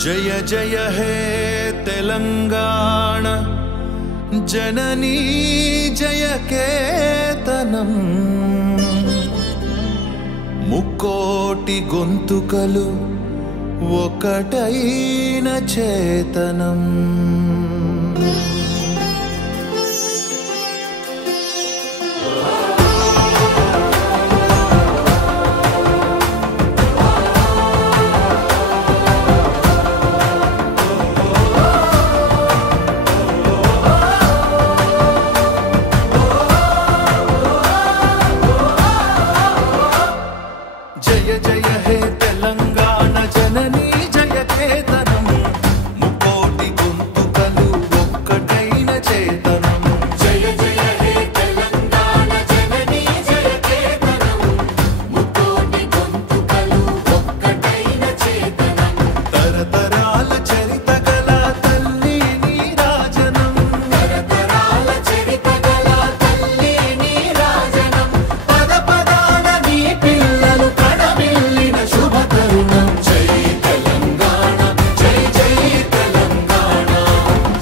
जय जय हे तेलंगाण जननी जय केतनम मुक्कोटि गोंतुकलु ఒకటైన చేతనం जय जय हे तेलंगाण जननी जय केतनम मुकोटि गोंतुकलु ఒక్కటైన చేతనం जय जय हे तेलंगाण जननी जय केतनम मुकोटि गोंतुकलु ఒక్కటైన చేతనం తరతరాల చరిత గల తల్లి నీరాజనం తరతరాల చరిత గల తల్లి నీరాజనం పద పదాన నీ పిల్లలు కడమిల్లిన శుభ తరుణం జై తెలంగాణ జై జై తెలంగాణ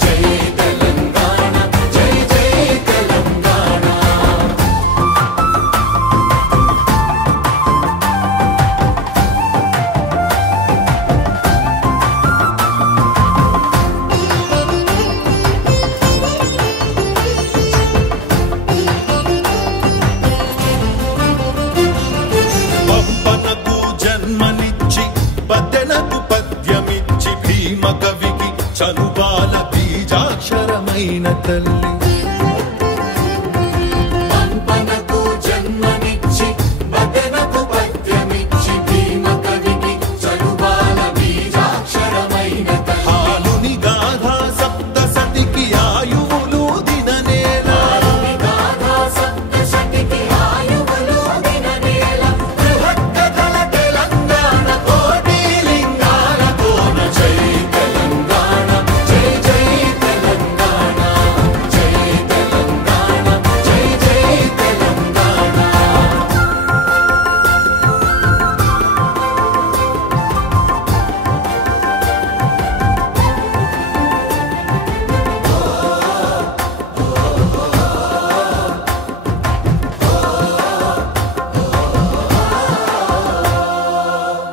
జై తెలంగాణ జై జై తెలంగాణ పంపనకు జన్మనిచ్చి పద్దెనకు పద్యమిచ్చి భీమ కవికి చనుబాల బీజాక్షరమైన తల్లి పంపనకు జన్మనిచ్చి బదనకు పద్యమిచ్చి భీమ కవికి చనుబాల బీజాక్షరమైన తల్లి హాలుని గాథా సప్త సతికి ఆయువులు దిననేల గాథా సప్తశతికి ఆయువులు దిననేల బృహత్కథల తెలంగాణ కోటి లింగాల కోన జై తెలంగాణ జై జై తెలంగాణ జై తెలంగాణ జై జై తెలంగాణ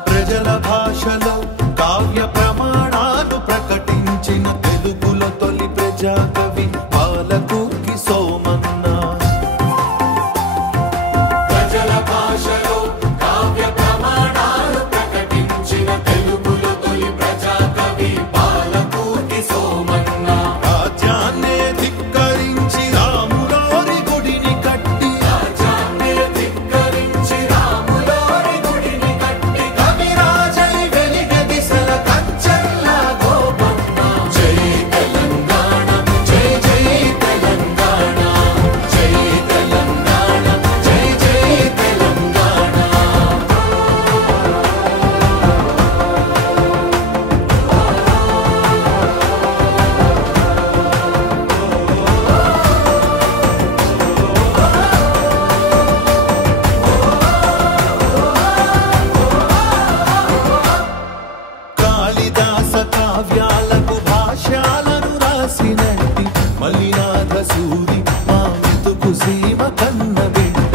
ప్రజల భాషలో కావ్య ప్రమాణాలు ప్రకటించిన తెలుగులో తొలి ప్రజాకవి పాలకుకి సోమన్న ప్రజల భాషలో కావ్య ప్రమాణాలు ప్రకటించిన తెలుగులో తొలి ప్రజాకవి బాలకూటి సోమన్న రాజ్యాన్నే ధిక్కరించి రాములోరి గుడిని కట్టి రాజ్యాన్నే ధిక్కరించి రాములోరి గుడిని కట్టి కవిరాజై వెలిగ దిశల కంచెల్ల గోపన్న జై తెలంగాణ జై జై తెలంగాణ జై తెలంగాణ జై జై తెలంగాణ కాళిదాస కావ్యాలకు భాష్యాలను రాసినట్టి మలినాథ సూరి మా మెతుకు సీమ కన్న బిడ్డ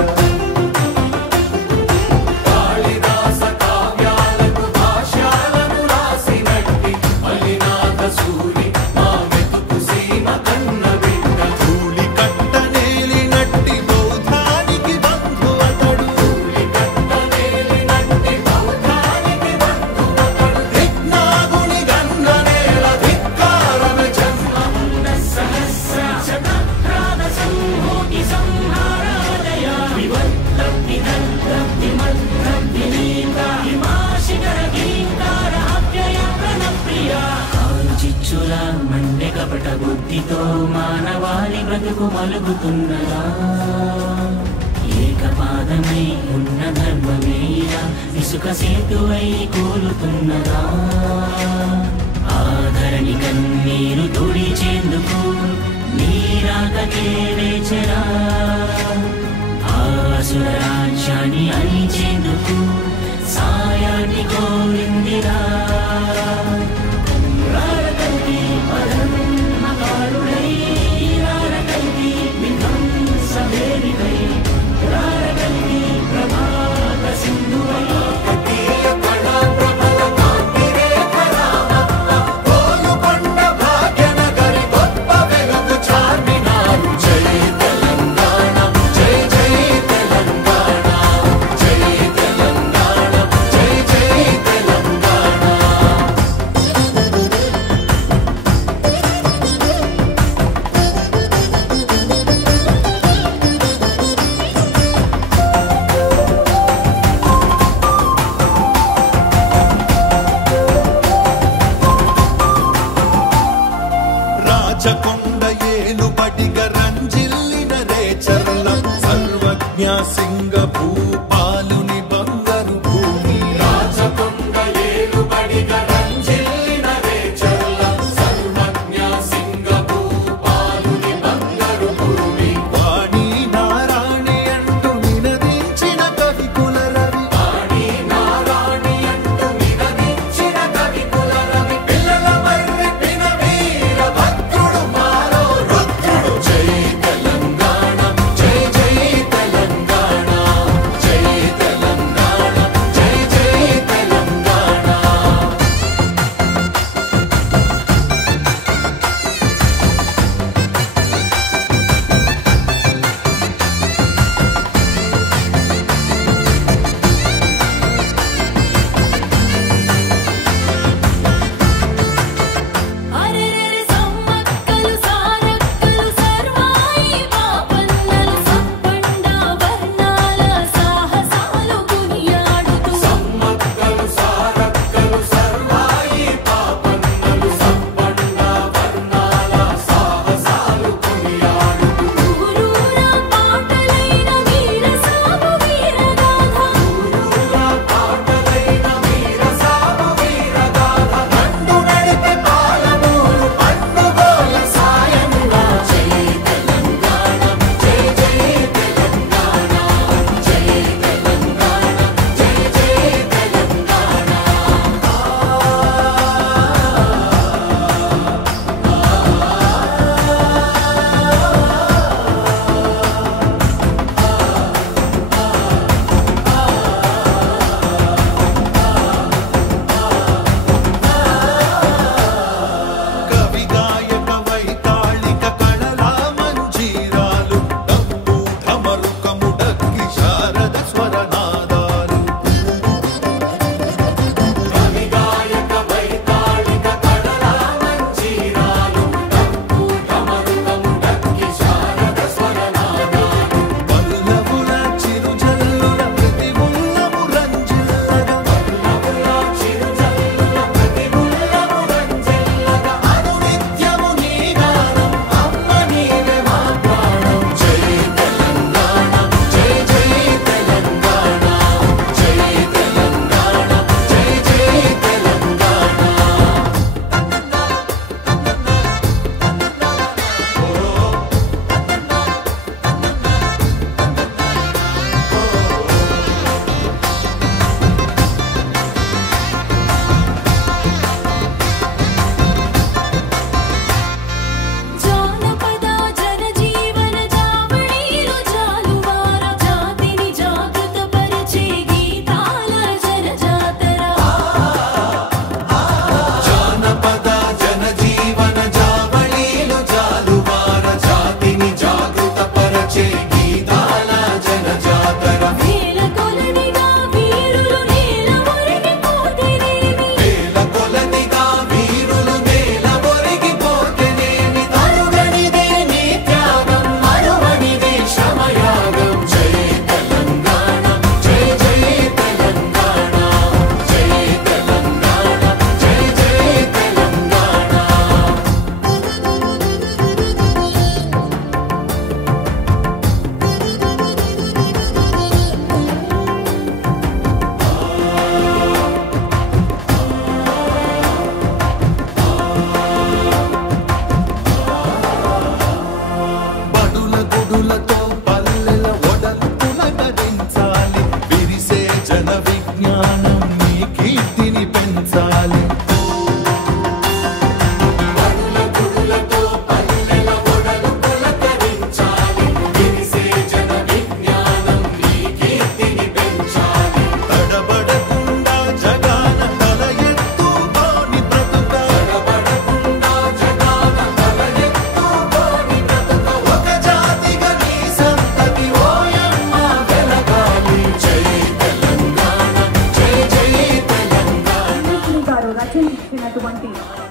కాళిదాస కావ్యాలకు భాష్యాలను రాసినట్టి మలినాథ సూరి మా మెతుకు సీమ కన్న బిడ్డ ధూళి కట్టనేలినట్టి బౌద్ధానికి బంధు అతడు కట్టనేలినట్టి బౌద్ధానికి బంధువతడు దిక్నాగుని గన్న నేల ధిక్కారణ జన్మమున సహస్ర శతప్రాణ సంహూతి సంహారాలయ వివర్తప్తి దత్తప్తి మద్రప్తి నీత హిమాశిఖర గీతార అవ్యయ ప్రణప్రియ చిచ్చుల మండె కపట బుద్ధితో మానవాళి బ్రతుకు మలుగుతున్నదా ఏకపాదమై ఉన్న ధర్మమేలా ఇసుక సేతువై కూలుతున్నదా ఆధరణి కన్నీరు లేచెరా ఆసుర రాజ్యాన్ని అణిచేందుకు సాయాన్ని కోరిందిరా రారకల్కి పరమకారుడై రారకల్కి విధ్వంసవేదికై రారకల్కి ప్రభాత సింధువై జై తెలంగాణ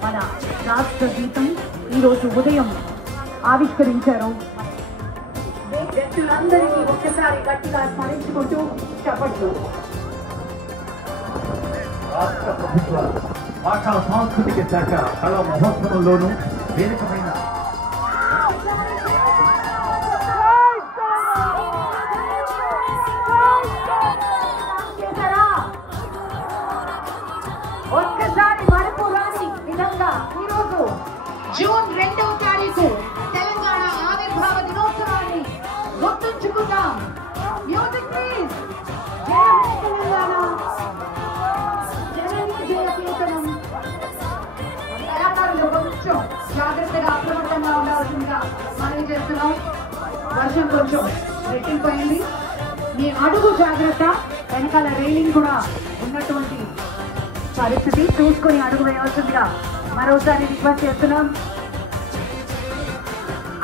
మన రాష్ట్ర గీతం ఈరోజు ఉదయం ఆవిష్కరించారు. వ్యక్తులందరినీ ఒక్కసారి గట్టిగా స్మరించుకుంటూ చెప్పట్లు. రాష్ట్ర ప్రభుత్వ భాషా సాంస్కృతిక శాఖ కళా మహోత్సవంలోనూ వేదికమైన ఒక్కసారి మరపు రాని విధంగా ఈరోజు జూన్ 2వ తారీఖు తెలంగాణ ఆవిర్భావ దినోత్సవాన్ని గుర్తుంచుకుందాం. Music please. జయ తెలంగాణ, జననీ జయ కేతనం. కళాకారులు కొంచెం జాగ్రత్తగా అప్రమత్తంగా ఉండాల్సిందిగా మనవి చేస్తున్నాం. వర్షం కొంచెం రెట్టింపోయింది. మీ అడుగు జాగ్రత్త. వెనకాల రైలింగ్ కూడా ఉన్నటువంటి పరిస్థితి చూసుకొని అడుగు వేయాల్సిందిగా మరోసారి రిక్వెస్ట్ చేస్తున్నాం.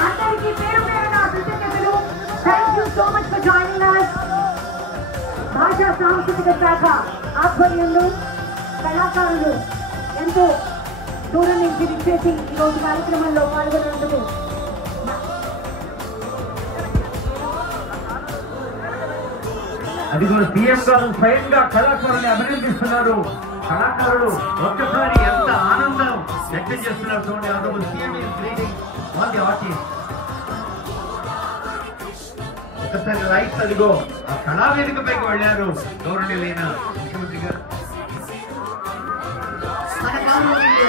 అందరికీ పేరు పేరున కృతజ్ఞతలు. Thank you so much for joining us. భాషా సాంస్కృతిక శాఖ ఆధ్వర్యంలో కళాకారులు ఎంతో దూరం నుంచి విచ్చేసి ఈరోజు కార్యక్రమంలో పాల్గొన్నందుకు అది కూడా సీఎం గారు స్వయంగా కళాకారుల్ని అభినందిస్తున్నారు. కళాకారులు ఒక్కసారి ఎంత ఆనందం వ్యక్తం చేస్తున్నారు చూడండి. అందులో సీఎం ఒక్కసారి రైట్ అదిగో ఆ కళా వేదికపైకి వెళ్ళారు గౌరవనీయులైన ముఖ్యమంత్రి గారు. మన గౌరవనీయులు